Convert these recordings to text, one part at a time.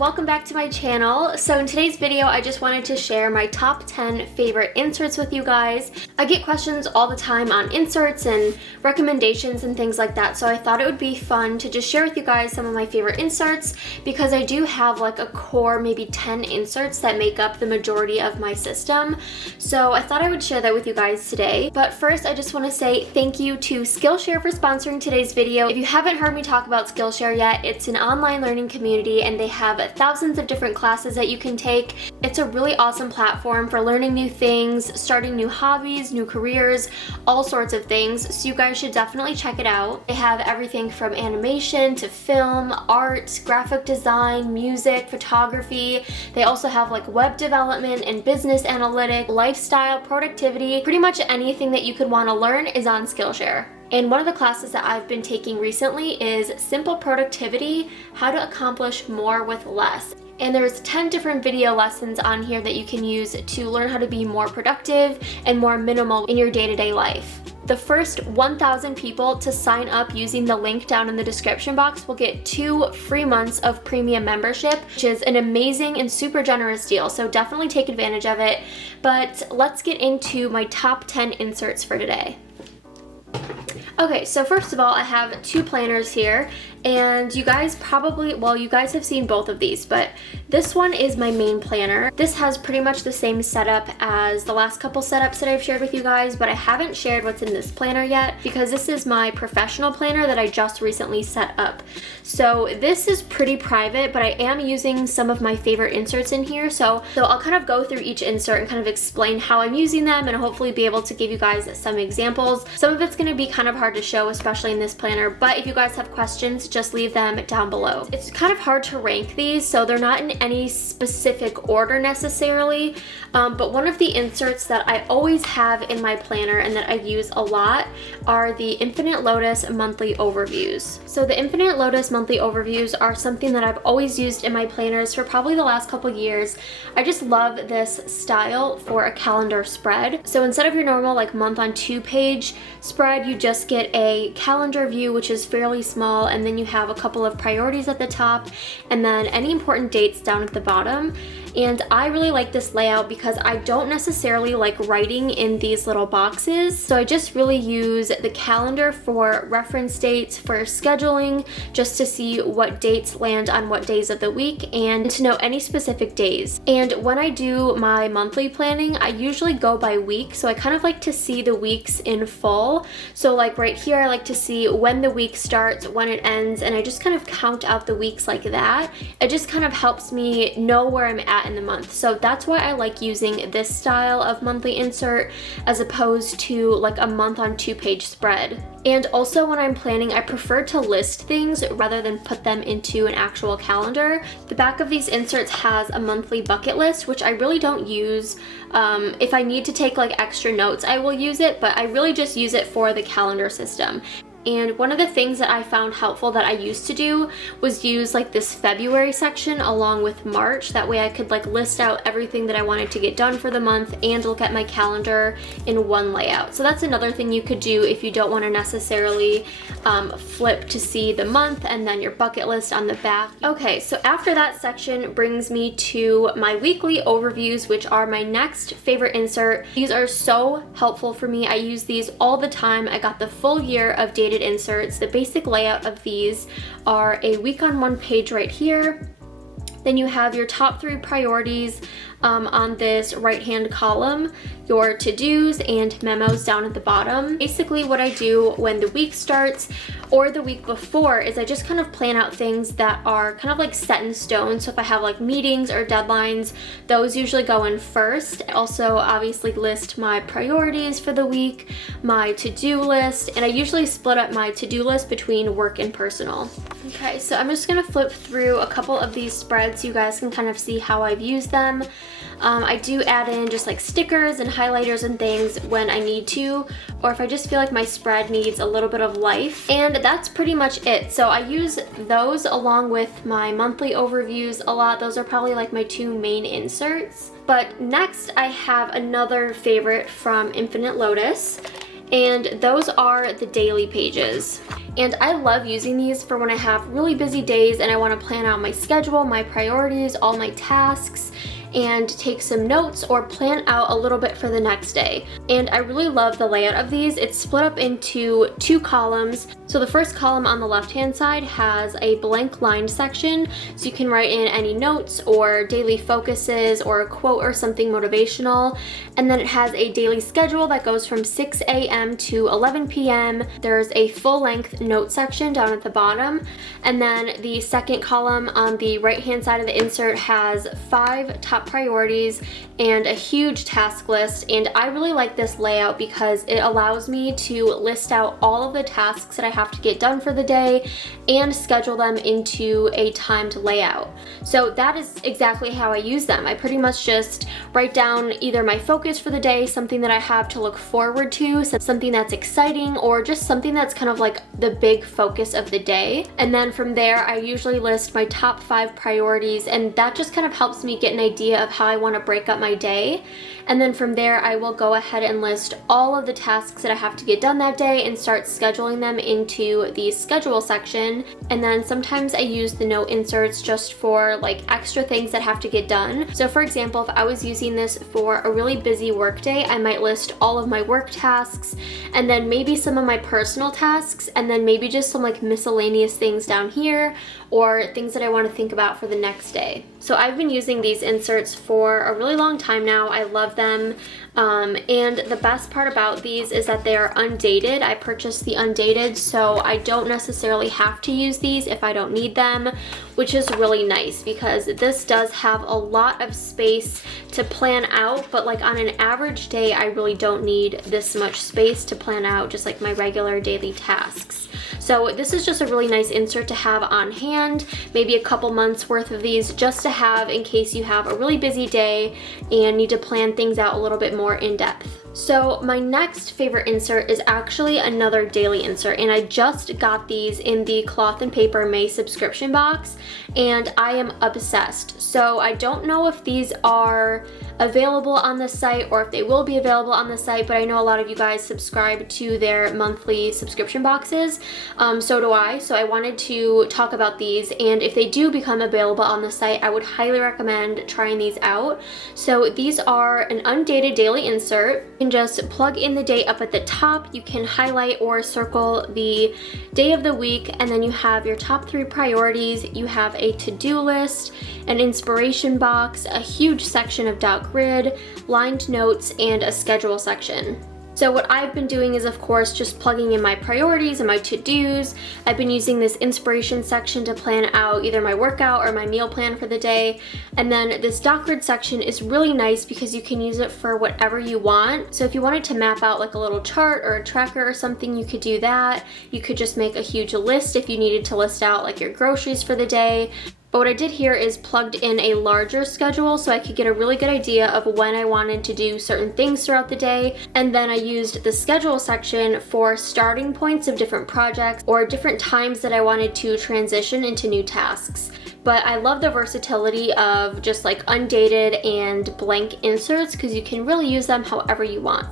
welcome back to my channel. So in today's video, I just wanted to share my top 10 favorite inserts with you guys. I get questions all the time on inserts and recommendations and things like that, so I thought it would be fun to just share with you guys some of my favorite inserts because I do have like a core maybe 10 inserts that make up the majority of my system. So I thought I would share that with you guys today. But first, I just want to say thank you to Skillshare for sponsoring today's video. If you haven't heard me talk about Skillshare yet, it's an online learning community and they have thousands of different classes that you can take. It's a really awesome platform for learning new things, starting new hobbies, new careers, all sorts of things. So you guys should definitely check it out. They have everything from animation to film, art, graphic design, music, photography. They also have like web development and business analytics, lifestyle, productivity. Pretty much anything that you could want to learn is on Skillshare. And one of the classes that I've been taking recently is Simple Productivity, How to Accomplish More with Less. And there's 10 different video lessons on here that you can use to learn how to be more productive and more minimal in your day-to-day life. The first 1,000 people to sign up using the link down in the description box will get 2 free months of premium membership, which is an amazing and super generous deal, so definitely take advantage of it. But let's get into my top 10 inserts for today. Okay, so first of all, I have 2 planners here, and you guys probably, well, you guys have seen both of these, but this one is my main planner. This has pretty much the same setup as the last couple setups that I've shared with you guys, but I haven't shared what's in this planner yet because this is my professional planner that I just recently set up. So this is pretty private, but I am using some of my favorite inserts in here, so I'll kind of go through each insert and kind of explain how I'm using them and hopefully be able to give you guys some examples. Some of it's going to be kind of hard to show, especially in this planner, but if you guys have questions, just leave them down below. It's kind of hard to rank these, so they're not in any specific order necessarily, but one of the inserts that I always have in my planner and that I use a lot are the Infinite Lotus monthly overviews. So the Infinite Lotus monthly overviews are something that I've always used in my planners for probably the last couple years. I just love this style for a calendar spread. So instead of your normal like month on 2 page spread, you just get a calendar view, which is fairly small, and then you have a couple of priorities at the top and then any important dates down at the bottom. And I really like this layout because I don't necessarily like writing in these little boxes, so I just really use the calendar for reference dates, for scheduling, just to see what dates land on what days of the week and to know any specific days. And when I do my monthly planning, I usually go by week, so I kind of like to see the weeks in full. So like right here, I like to see when the week starts, when it ends, and I just kind of count out the weeks like that. It just kind of helps me know where I'm at in the month. So that's why I like using this style of monthly insert as opposed to like a month on 2 page spread. And also when I'm planning, I prefer to list things rather than put them into an actual calendar. The back of these inserts has a monthly bucket list, which I really don't use. If I need to take like extra notes, I will use it, but I really just use it for the calendar system. And one of the things that I found helpful that I used to do was use like this February section along with March. That way I could like list out everything that I wanted to get done for the month and look at my calendar in one layout. So that's another thing you could do if you don't want to necessarily flip to see the month and then your bucket list on the back. Okay, so after that section brings me to my weekly overviews, which are my next favorite insert. These are so helpful for me. I use these all the time. I got the full year of data inserts. The basic layout of these are a week on 1 page right here. Then you have your top 3 priorities on this right-hand column, your to-dos and memos down at the bottom. Basically what I do when the week starts or the week before is I just kind of plan out things that are kind of like set in stone. So if I have like meetings or deadlines, those usually go in first. I also obviously list my priorities for the week, my to-do list, and I usually split up my to-do list between work and personal. Okay, so I'm just gonna flip through a couple of these spreads so you guys can kind of see how I've used them. I do add in just like stickers and highlighters and things when I need to, or if I just feel like my spread needs a little bit of life. And that's pretty much it. So I use those along with my monthly overviews a lot. Those are probably like my 2 main inserts. But next I have another favorite from Infinite Lotus, and those are the daily pages. And I love using these for when I have really busy days and I want to plan out my schedule, my priorities, all my tasks, and take some notes or plan out a little bit for the next day. And I really love the layout of these. It's split up into 2 columns. So the first column on the left hand side has a blank lined section, so you can write in any notes or daily focuses or a quote or something motivational. And then it has a daily schedule that goes from 6 a.m. to 11 p.m. There's a full length note section down at the bottom. And then the second column on the right hand side of the insert has 5 top priorities and a huge task list. And I really like this layout because it allows me to list out all of the tasks that I have to get done for the day and schedule them into a timed layout. So that is exactly how I use them. I pretty much just write down either my focus for the day, something that I have to look forward to, something that's exciting, or just something that's kind of like the big focus of the day. And then from there, I usually list my top 5 priorities, and that just kind of helps me get an idea of how I want to break up my day. And then from there, I will go ahead and list all of the tasks that I have to get done that day and start scheduling them into the schedule section. And then sometimes I use the note inserts just for like extra things that have to get done. So for example, if I was using this for a really busy work day, I might list all of my work tasks and then maybe some of my personal tasks, and then maybe just some like miscellaneous things down here or things that I want to think about for the next day. So I've been using these inserts for a really long time now. I love them. And the best part about these is that they are undated. I purchased the undated, so I don't necessarily have to use these if I don't need them, which is really nice because this does have a lot of space to plan out, but like on an average day, I really don't need this much space to plan out just like my regular daily tasks. So this is just a really nice insert to have on hand, maybe a couple months worth of these just to have in case you have a really busy day and need to plan things out a little bit more in depth. So my next favorite insert is actually another daily insert, and I just got these in the Cloth and Paper May subscription box and I am obsessed. So I don't know if these are available on the site or if they will be available on the site, but I know a lot of you guys subscribe to their monthly subscription boxes. So do I. So I wanted to talk about these, and if they do become available on the site, I would highly recommend trying these out. So these are an undated daily insert. You can just plug in the date up at the top. You can highlight or circle the day of the week, and then you have your top 3 priorities. You have a to-do list, an inspiration box, a huge section of dot grid, lined notes, and a schedule section. So what I've been doing is, of course, just plugging in my priorities and my to-dos. I've been using this inspiration section to plan out either my workout or my meal plan for the day. And then this dot grid section is really nice because you can use it for whatever you want. So if you wanted to map out like a little chart or a tracker or something, you could do that. You could just make a huge list if you needed to list out like your groceries for the day. But what I did here is plugged in a larger schedule so I could get a really good idea of when I wanted to do certain things throughout the day. And then I used the schedule section for starting points of different projects or different times that I wanted to transition into new tasks. But I love the versatility of just like undated and blank inserts because you can really use them however you want.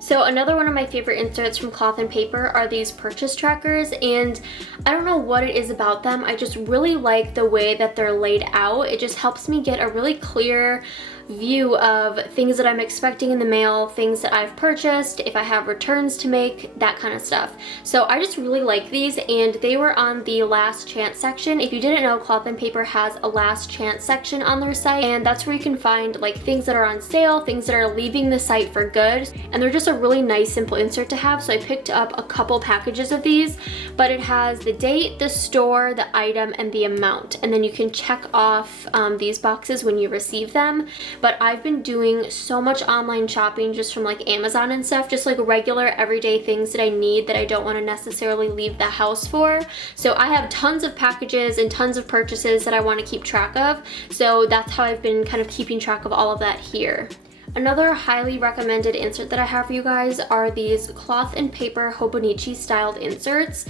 So another one of my favorite inserts from Cloth and Paper are these purchase trackers, and I don't know what it is about them. I just really like the way that they're laid out. It just helps me get a really clear view of things that I'm expecting in the mail, things that I've purchased, if I have returns to make, that kind of stuff. So I just really like these, and they were on the last chance section. If you didn't know, Cloth and Paper has a last chance section on their site, and that's where you can find like things that are on sale, things that are leaving the site for good, and they're just a really nice simple insert to have. So I picked up a couple packages of these, but it has the date, the store, the item, and the amount, and then you can check off these boxes when you receive them. But I've been doing so much online shopping just from like Amazon and stuff, just like regular everyday things that I need that I don't want to necessarily leave the house for. So I have tons of packages and tons of purchases that I want to keep track of. So that's how I've been kind of keeping track of all of that here. Another highly recommended insert that I have for you guys are these Cloth and Paper Hobonichi styled inserts.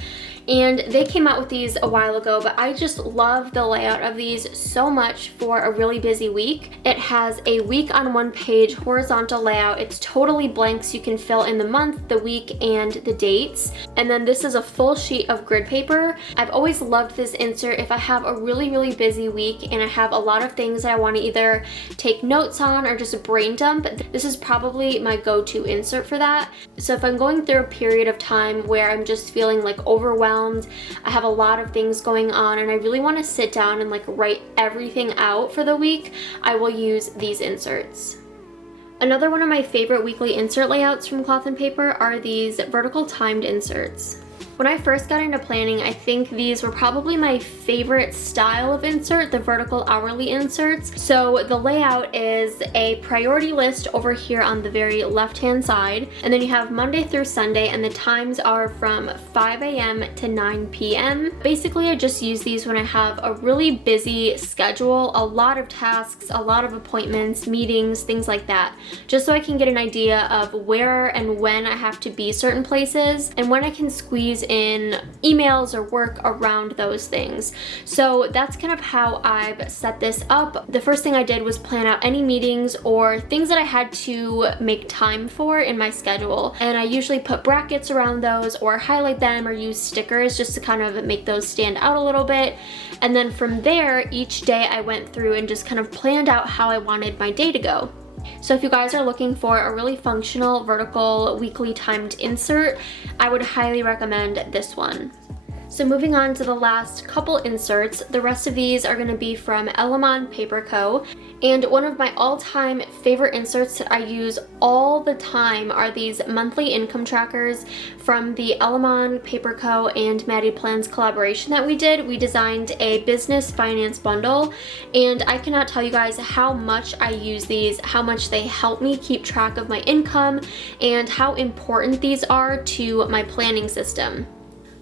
and they came out with these a while ago, but I just love the layout of these so much for a really busy week. It has a week on one page horizontal layout. It's totally blank, so you can fill in the month, the week, and the dates. And then this is a full sheet of grid paper. I've always loved this insert if I have a really busy week and I have a lot of things that I want to either take notes on or just brain dump. This is probably my go-to insert for that. So if I'm going through a period of time where I'm just feeling like overwhelmed, I have a lot of things going on, and I really want to sit down and like write everything out for the week, I will use these inserts. Another one of my favorite weekly insert layouts from Cloth and Paper are these vertical timed inserts. When I first got into planning, I think these were probably my favorite style of insert, the vertical hourly inserts. So the layout is a priority list over here on the very left-hand side, and then you have Monday through Sunday, and the times are from 5 a.m. to 9 p.m. Basically, I just use these when I have a really busy schedule, a lot of tasks, a lot of appointments, meetings, things like that, just so I can get an idea of where and when I have to be certain places, and when I can squeeze in emails or work around those things. So that's kind of how I've set this up. The first thing I did was plan out any meetings or things that I had to make time for in my schedule, and I usually put brackets around those or highlight them or use stickers just to kind of make those stand out a little bit. And then from there, each day I went through and just kind of planned out how I wanted my day to go. So if you guys are looking for a really functional vertical weekly timed insert, I would highly recommend this one. So moving on to the last couple inserts, the rest of these are going to be from Elamon Paper Co. And one of my all-time favorite inserts that I use all the time are these monthly income trackers from the Elamon Paper Co. and MadyPlans collaboration that we did. We designed a business finance bundle, and I cannot tell you guys how much I use these, how much they help me keep track of my income, and how important these are to my planning system.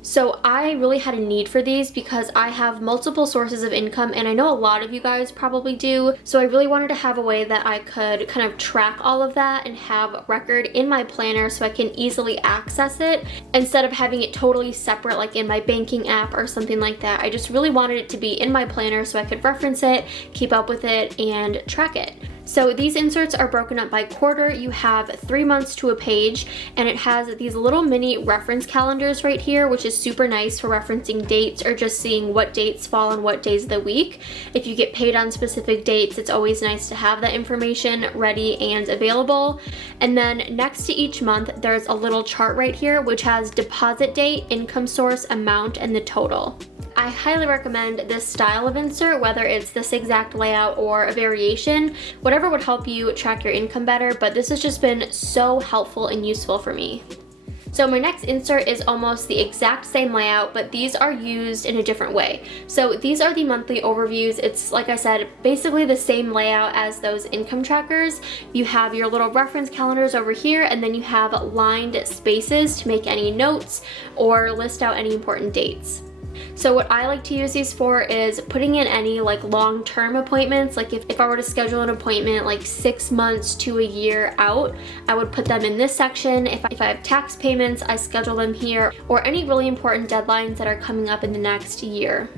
So I really had a need for these because I have multiple sources of income, and I know a lot of you guys probably do. So I really wanted to have a way that I could kind of track all of that and have a record in my planner so I can easily access it instead of having it totally separate like in my banking app or something like that. I just really wanted it to be in my planner so I could reference it, keep up with it, and track it. So these inserts are broken up by quarter. You have 3 months to a page, and it has these little mini reference calendars right here, which is super nice for referencing dates or just seeing what dates fall on what days of the week. If you get paid on specific dates, it's always nice to have that information ready and available. And then next to each month, there's a little chart right here, which has deposit date, income source, amount, and the total. I highly recommend this style of insert, whether it's this exact layout or a variation, whatever would help you track your income better, but this has just been so helpful and useful for me. So my next insert is almost the exact same layout, but these are used in a different way. So these are the monthly overviews. It's, like I said, basically the same layout as those income trackers. You have your little reference calendars over here, and then you have lined spaces to make any notes or list out any important dates. So what I like to use these for is putting in any like long-term appointments. Like if I were to schedule an appointment like 6 months to a year out, I would put them in this section. If I have tax payments, I schedule them here, or any really important deadlines that are coming up in the next year.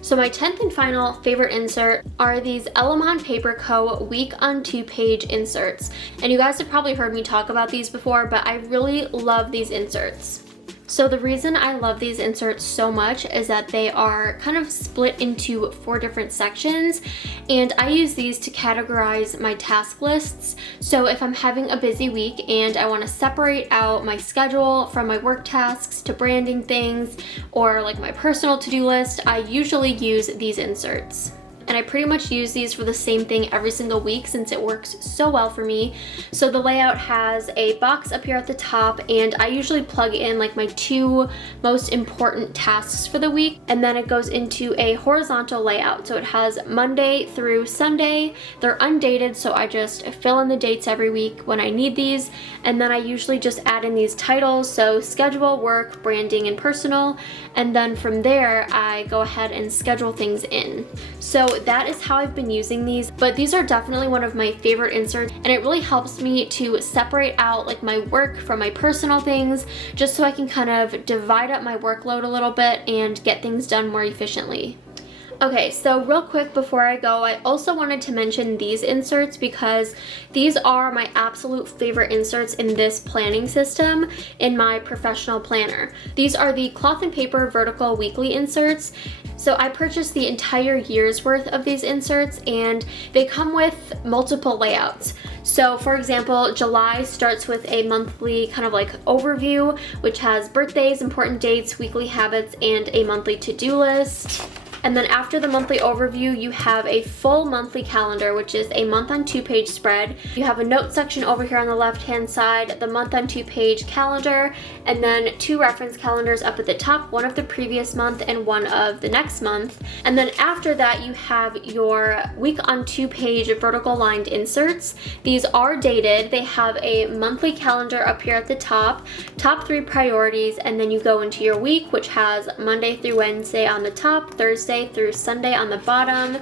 So my 10th and final favorite insert are these Elamon Paper Co. week on 2-page inserts. And you guys have probably heard me talk about these before, but I really love these inserts. So the reason I love these inserts so much is that they are kind of split into 4 different sections, and I use these to categorize my task lists. So if I'm having a busy week and I want to separate out my schedule from my work tasks to branding things or like my personal to-do list, I usually use these inserts. And I pretty much use these for the same thing every single week since it works so well for me. So the layout has a box up here at the top, and I usually plug in like my 2 most important tasks for the week, and then it goes into a horizontal layout. So it has Monday through Sunday. They're undated, so I just fill in the dates every week when I need these, and then I usually just add in these titles, so schedule, work, branding, and personal, and then from there I go ahead and schedule things in. So so that is how I've been using these, but these are definitely one of my favorite inserts, and it really helps me to separate out like my work from my personal things, just so I can kind of divide up my workload a little bit and get things done more efficiently. Okay, so real quick before I go, I also wanted to mention these inserts because these are my absolute favorite inserts in this planning system in my professional planner. These are the cloth and paper vertical weekly inserts. So I purchased the entire year's worth of these inserts, and they come with multiple layouts. So for example, July starts with a monthly kind of like overview, which has birthdays, important dates, weekly habits, and a monthly to-do list. And then after the monthly overview, you have a full monthly calendar, which is a month on 2-page spread. You have a note section over here on the left-hand side, the month on 2-page calendar, and then 2 reference calendars up at the top, one of the previous month and one of the next month. And then after that, you have your week on 2-page vertical lined inserts. These are dated. They have a monthly calendar up here at the top 3 priorities, and then you go into your week, which has Monday through Wednesday on the top, Thursday through Sunday on the bottom,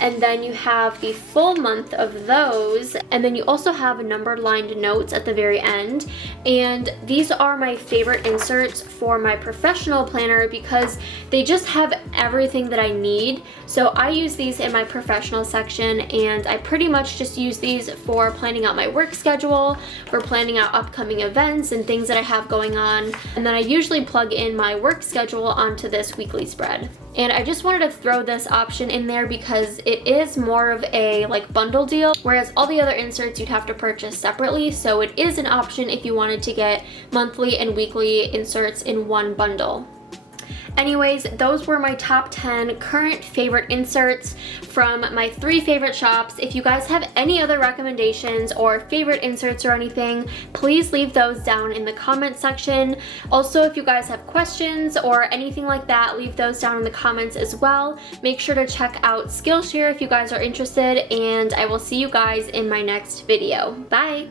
and then you have the full month of those, and then you also have numbered lined notes at the very end. And these are my favorite inserts for my professional planner because they just have everything that I need. So I use these in my professional section, and I pretty much just use these for planning out my work schedule, for planning out upcoming events and things that I have going on, and then I usually plug in my work schedule onto this weekly spread. And I just wanted to throw this option in there because it is more of a like bundle deal, whereas all the other inserts you'd have to purchase separately. So it is an option if you wanted to get monthly and weekly inserts in one bundle. Anyways, those were my top 10 current favorite inserts from my 3 favorite shops. If you guys have any other recommendations or favorite inserts or anything, please leave those down in the comment section. Also, if you guys have questions or anything like that, leave those down in the comments as well. Make sure to check out Skillshare if you guys are interested, and I will see you guys in my next video. Bye!